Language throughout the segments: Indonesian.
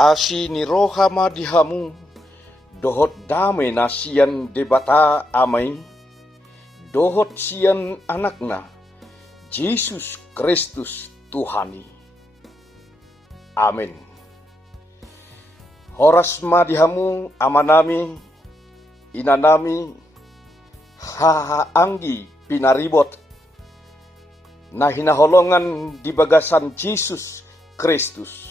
Asi ni roha madihamu, dohot dame na siyan debata amay, dohot siyan anakna, Jesus Kristus Tuhani. Amin. Horas madihamu amanami, inanami, hahaanggi pinaribot, na hinaholongan di bagasan Jesus Kristus.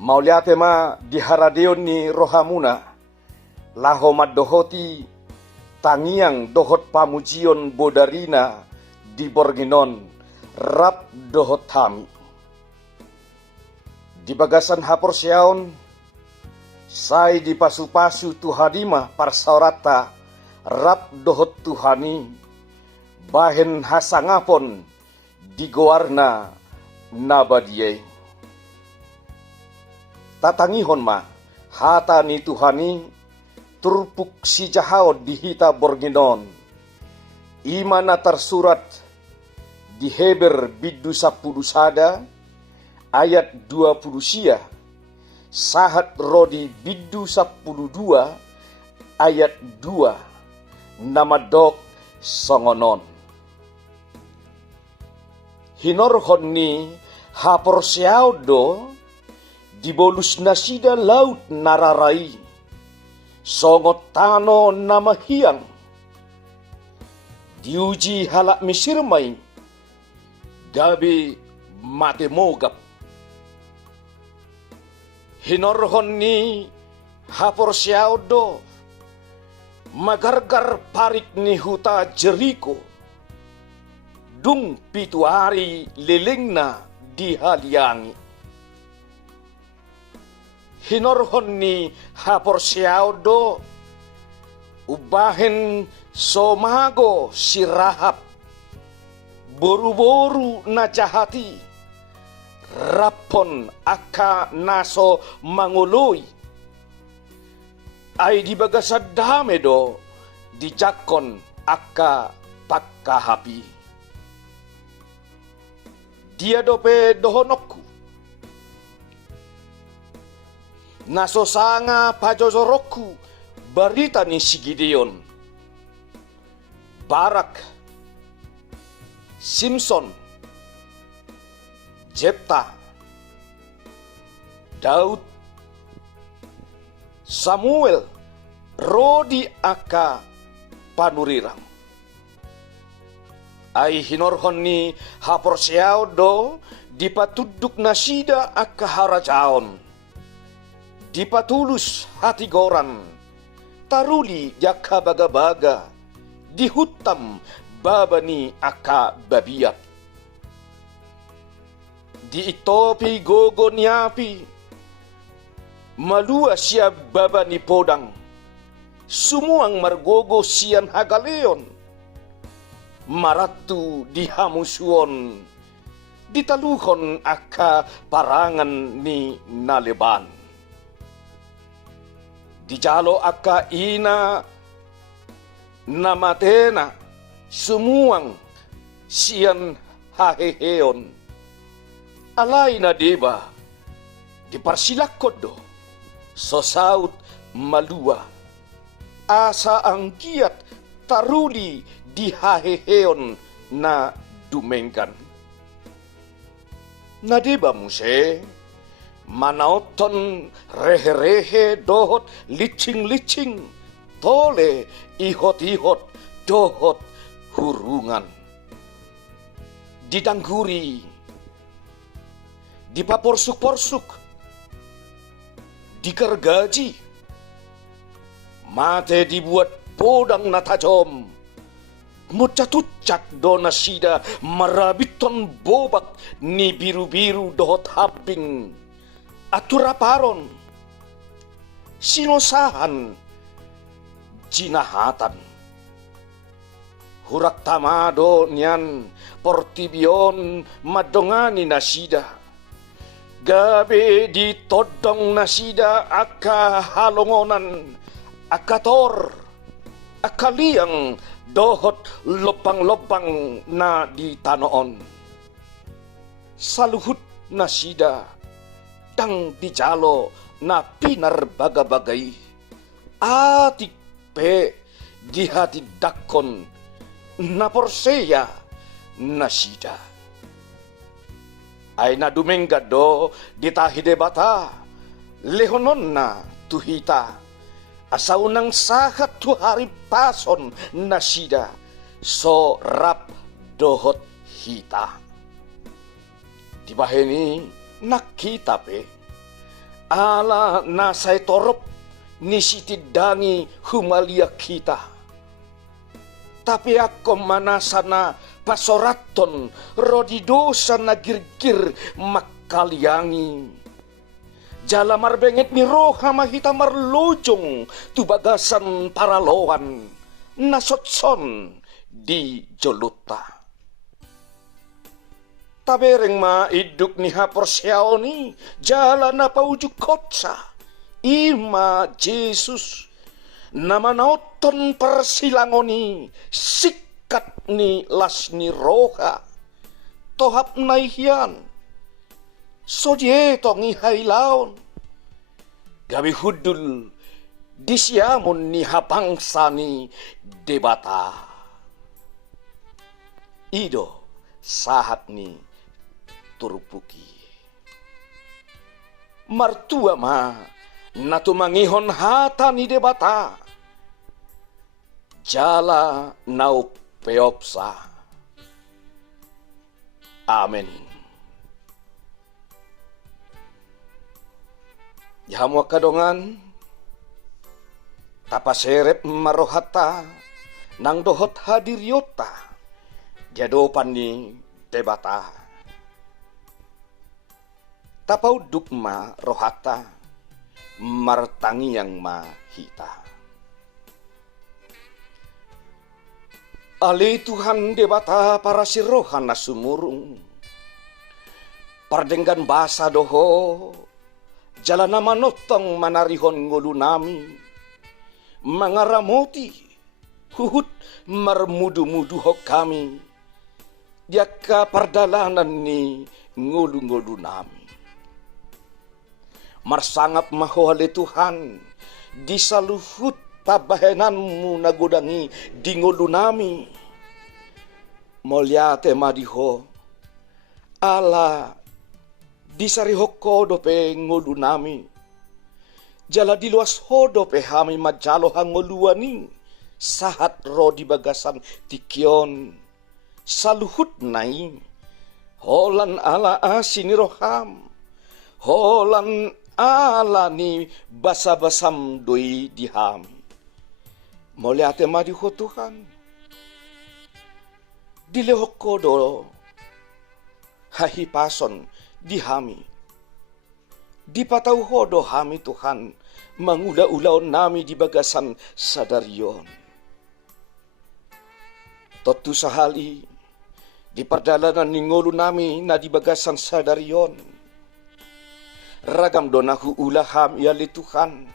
Mauliate ma diharadeon ni rohamuna, laho madohoti tangiang dohot pamujion bodarina di borginon rap dohot tami. Di bagasan hapor siaon, say di pasu-pasu tuhadima parsaurata rap dohot tuhani, bahen hasangapon di goarna nabadiye. Tatangihon ma, hata ni Tuhani, turpuk si jahaod di hita borginon. Ima na tersurat di Heber biddu 10 sada, ayat 20 sia, sahat rodi biddu 12, ayat 2, nama dok songonon. Hinorhon ni hapor siaudo, di bolus nasida laut nararai, songot tano nama hiang, diuji halak misirmay, gabi mate mogap. Hinorhon ni hapor siaudo, magargar parik ni huta Jeriko, dung pituari lilingna di haliangi. Hinorhon ni hapor siaudo, ubahen somago si Rahab, boru-boru na jahati, rapon aka naso manguloy, ay di bagasad dame do, di jakon aka pagkahapi. Dia dope dohonokku, nasosanga pajozoroku barita ni si Gideon, Barak, Simson, Jepta, Daud, Samuel, rodi aka panurirang. Ay hinorhon ni hapor siaudo dipatuduk nasida aka harajaon. Dipatulus hati goran, taruli jaka baga-baga, dihutam babani aka babiat. Diitopi gogo niapi, malua siya babani podang, sumuang margogo siyan hagaleon, maratu dihamusuon, ditaluhon aka parangan ni naleban. Dijalo aka ina namatena sumuang siyan haheheon. Alay na diba, di parsilakod do, sosaut malua, asa ang kiat taruli di haheheon na dumengkan. Na diba muse, manaoton rehe-rehe dohot licing-licing, tole ihot-ihot dohot hurungan. Didangguri, dipaporsuk-porsuk, dikergaji, mate dibuat podang natajom, mucat-ucat do nasida marabiton bobak ni biru-biru dohot haping, aturaparon, sinosahan, jinahatan. Hurak tamado niyan, portibion madongani nasida. Gabi di todong nasida aka halongonan, akator, akaliang dohot lopang-lopang na di tanoon. Saluhut nasida, dang di jalo na pinarbaga-bagay. Atik pe di hati dakon na porseya na sida. Ay na dumengado ditahi debata lehonon na tuhita. Asaw nang sakat tuhari pason na sida so rap dohot hita. Dibaheni nakita pe ala nasay torop ni sitidangi humalia kita. Tapi ako manasana pasoraton rodidosa na girgir makaliangi. Jala marbengit ni roha mahita marlojong tubagasan paraloan nasotson di joluta. Tabereng maiduk ni haporsyao ni jala na paujuk kotsa ima Jesus na manoton persilangoni sikat ni las ni roha tohap naihian so dietong ihailaon gabi hudul disiamon ni hapangsa ni debata ido sahat ni turpuki martua ma natumangihon hata ni debata jala nau peopsa. Amen. Yahamwa kadongan tapaserep marohata nang dohot hadiryota jadopan ni debata tapau dukma rohata martangi yang mahita. Ali Tuhan debata para sirohan na sumurung pardenggan basa doho jalan nama notong manarihon ngulu nami mangaramoti huhut marmudu-mudu hok kami diaka pardalanan ni ngulu-ngulu nami marsangap mahohale Tuhan disaluhut pabahenanmu nagodangi di ngulu nami molyate madiho ala disarihoko dope ngulu nami jala diluas hodo pe hami majalo hangoluani sahat ro di bagasan tikion saluhut nai holan ala asini roham holan ala ni basa-basam doi diham moliate madiho Tuhan dilehoko do hahipason dihami dipatau hodo hami Tuhan mangula-ulaw nami di bagasan sadarion totu sahali di perdalanan ningolu nami na di bagasan sadarion ragam donahu ulaham yali Tuhan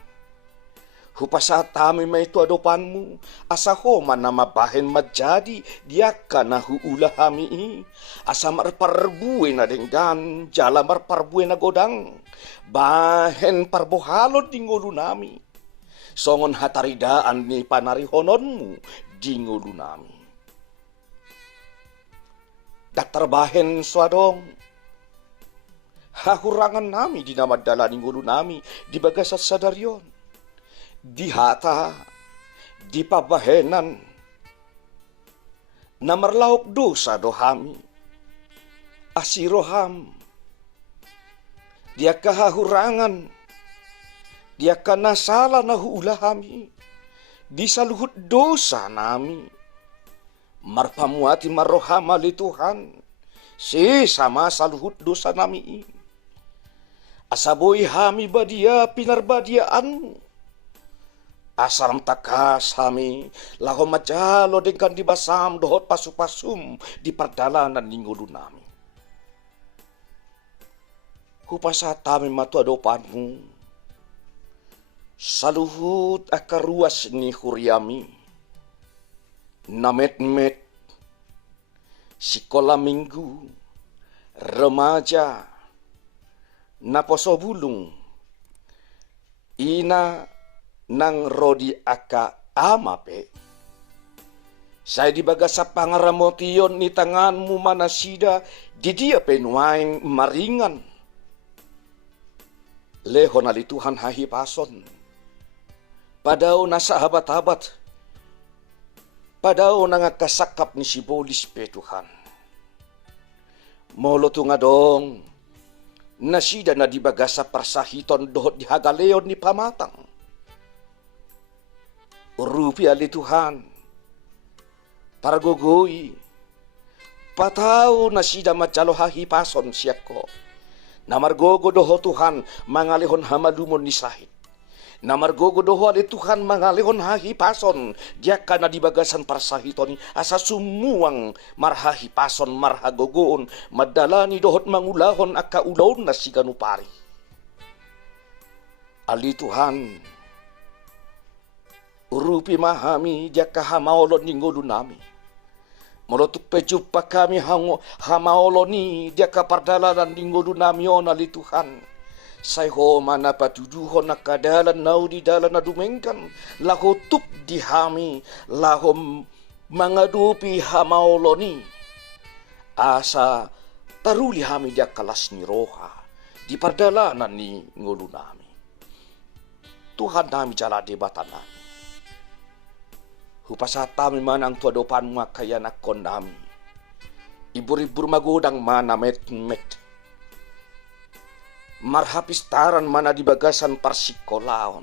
hupasa tami may ito adopanmu asaho man na mabahen majadi diaka na huulahami asa marparbuwe na denggan jala marparbuwe na godang bahen parbohalod di ngulu nami songon hataridaan ni panarihononmu di ngulu nami daktar bahen swadong hahurangan nami di namadala ni ngulu nami di bagasat sadaryon dihata, dipabahenan, na marlaok dosa dohami, asiroham, dia kahahurangan, dia kanasala na huulahami, disaluhut dosa nami, marpamuati marohama li Tuhan, si sama saluhut dosa nami, asaboy hami badia pinarbadiaanmu, asaram takas hami laho majalo dengkan di basam dohot pasum-pasum di perdalanan ninggulu nami. Hupasa tami matu adopanmu saluhut akaruas ni huriami namet-met sekolah minggu remaja naposobulong ina ng rodi aka amape. Say di baga sa pangaramotion ni tangan mo manasida, di dia penuaing maringan. Leho nalituhan hahipason. Padaw na sa habat-habat. Padaw na nga kasakap ni sibolis petuhan. Molo tu nga dong, nasida na di baga sa parsahiton dohot di hagaleon ni pamatang. Urupi alituhan. Paragogoy, pataw na sida madyalo hahipason siya ko. Namargogo doho Tuhan mangalihon hamalumon ni sahit. Namargogo doho alituhan mangalihon hahipason. Diya ka na dibagasan parsahiton asa sumuang marhahipason marhagogoon. Madala ni dohot mangulahon akaulaon na si ganupari. Alituhan, urupi mahami diya kahamaolon ni ngulu nami. Molotuk pejup pa kami hamaolo ni dia kapardalanan linggo dunamion alituhan. Sayho mana patuduhon na kadalan nau di dalan na dumengkan. Laho tup di hami, laho mangadupi hamaolo ni. Asa taruli hami dia kalas ni roha. Di pardalanan ni ngulu nami. Tuhan nami jala debatan nami. Hupasata mi manang tuadopan mga kaya nakon nami. Ibur-ibur magodang mana met-met. Marhapistaran mana di bagasan parsikolaon.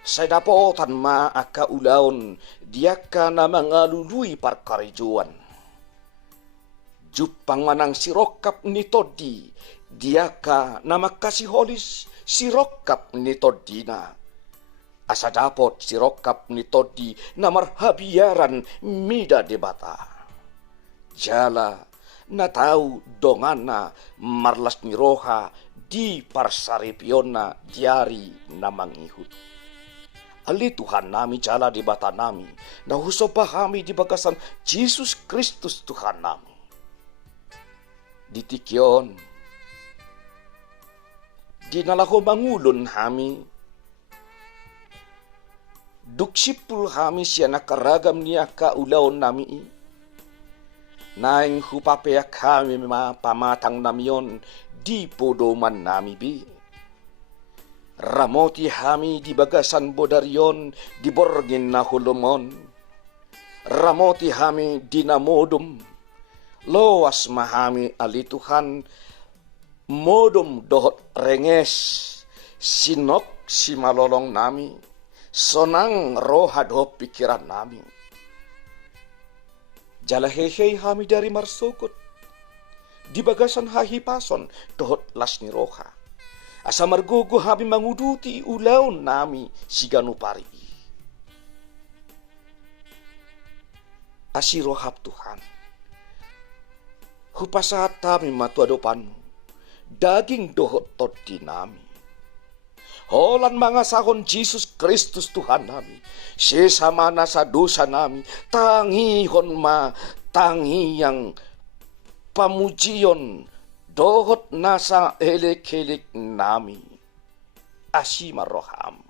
Say dapotan maakaulaon diaka na mga lului parkarijuan. Jupang manang sirokap ni Todi diaka na makasiholis sirokap ni Todina. Asa dapot sirokap ni Todi na marhabiyaran mida debata. Jala na tau dongana marlas ni roha di parsaripion na diari na mangihut. Ali Tuhan nami jala debata nami na huso pahami di bagasan Jesus Kristus Tuhan nami. Ditikyon di nalaho mangulon hami duksipul hami siya nakaragam niya kaulaon nami. Naing hupapeak kami pamatang namiyon di podoman nami bi. Ramoti hami di bagasan bodaryon di borgin na hulumon. Ramoti hami di namodum. Loas mahami alituhan modum dohot renges sinok si malolong nami. Sonang rohado pikiran nami. Jalahehey hami dari marsukot. Di bagasan hahipason dohot las ni roha. Asa margogo hami manguduti ulaon nami si ganupari. Asirohap Tuhan. Hupasahat kami matuadopanmu. Daging dohot todi nami. Holan mga sahon Jesus Kristus Tuhan nami. Sesama na sa dosa nami. Tangihon tangiyang pamujiyon. Dohot nasa helik-helik nami. Asimaroham.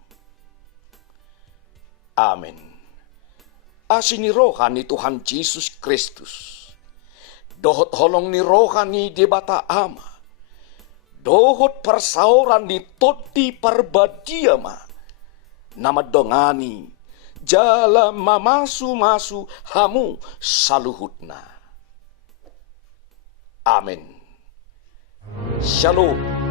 Amen. Asinirohan ni Tuhan Jesus Kristus. Dohot holong ni rohan ni debata ama. Dohot persauran ni Todi Parbadiama. Nama dongani. Jala mamasu-masu hamu saluhutna. Amin. Shalom.